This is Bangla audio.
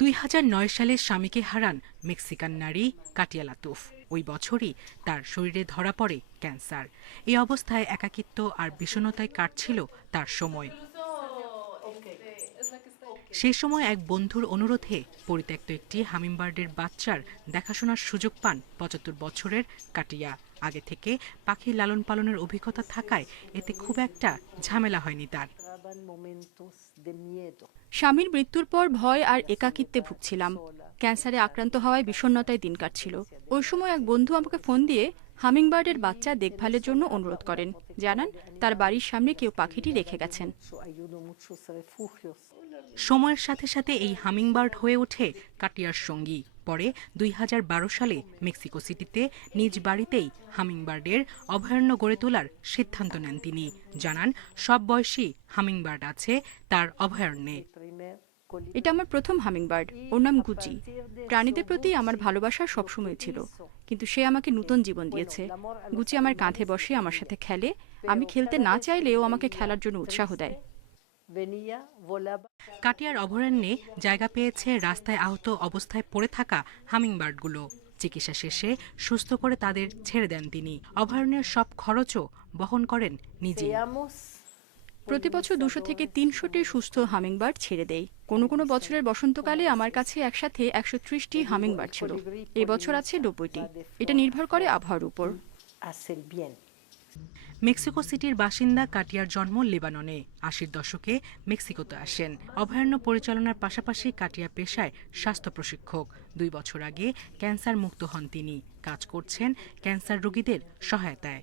দুই হাজার নয় সালে স্বামীকে হারান মেক্সিকান নারী কাটিয়া লাতুফ। ওই বছরই তার শরীরে ধরা পড়ে ক্যান্সার। এই অবস্থায় একাকিত্ব আর বিষণ্ণতায় কাটছিল তার সময়। সে সময় এক বন্ধুর অনুরোধে পরিত্যক্ত একটি হামিমবার্ডের বাচ্চার দেখাশোনার সুযোগ পান পঁচাত্তর বছরের কাটিয়া আগে থেকে পাখি লালন পালনের অভিজ্ঞতা থাকায় এতে খুব একটা ঝামেলা হয়নি তার. স্বামীর মৃত্যুর পর ভয় আর একাকিত্বে ভুগছিলাম ক্যান্সারে আক্রান্ত হওয়ায় বিষণ্ণতায় দিন কাটছিল ওই সময় এক বন্ধু আমাকে ফোন দিয়ে হামিংবার্ডের বাচ্চা দেখভালের জন্য অনুরোধ করেন জানান তার বাড়ির সামনে কেউ পাখিটি রেখে গেছেন. সময়ের সাথে সাথে এই হামিংবার্ড হয়ে ওঠে কাটিয়ার সঙ্গী পরে দুই হাজার বারো সালে মেক্সিকো সিটিতে নিজ বাড়িতেই হামিংবার্ডের অভয়ারণ্য গড়ে তোলার সিদ্ধান্ত নেন তিনি। জানান, সব বয়সী হামিংবার্ড আছে তার অভয়ারণ্যে। এটা আমার প্রথম হামিংবার্ড। ওর নাম গুচি। প্রাণীদের প্রতি আমার ভালোবাসা সবসময় ছিল, কিন্তু সে আমাকে নতুন জীবন দিয়েছে। গুচি আমার কাঁধে বসে, আমার সাথে খেলে। আমি খেলতে না চাইলেও আমাকে খেলার জন্য উৎসাহ দেয়. কাটিয়ার অভয়ারণ্যে জায়গা পেয়েছে রাস্তায় আহত অবস্থায় পড়ে থাকা হামিংবার্ডগুলো। চিকিৎসা শেষে সুস্থ করে তাদের ছেড়ে দেন তিনি। অভয়ারণ্যের সব খরচও বহন করেন নিজে প্রতি বছর দুশো থেকে তিনশোটি সুস্থ হামিংবার্ড ছেড়ে দেয়। কোনো কোনো বছরের বসন্তকালে আমার কাছে একসাথে একশো ত্রিশটি হামিংবার্ড ছিল। এবছর আছে নব্বইটি। এটা নির্ভর করে আবহাওয়ার উপর. মেক্সিকো সিটির বাসিন্দা কাটিয়ার জন্ম লেবাননে। আশির দশকে মেক্সিকোতে আসেন। অভয়ারণ্য পরিচালনার পাশাপাশি কাটিয়া পেশায় স্বাস্থ্য প্রশিক্ষক। দুই বছর আগে ক্যান্সার মুক্ত হন তিনি। কাজ করছেন ক্যান্সার রোগীদের সহায়তায়।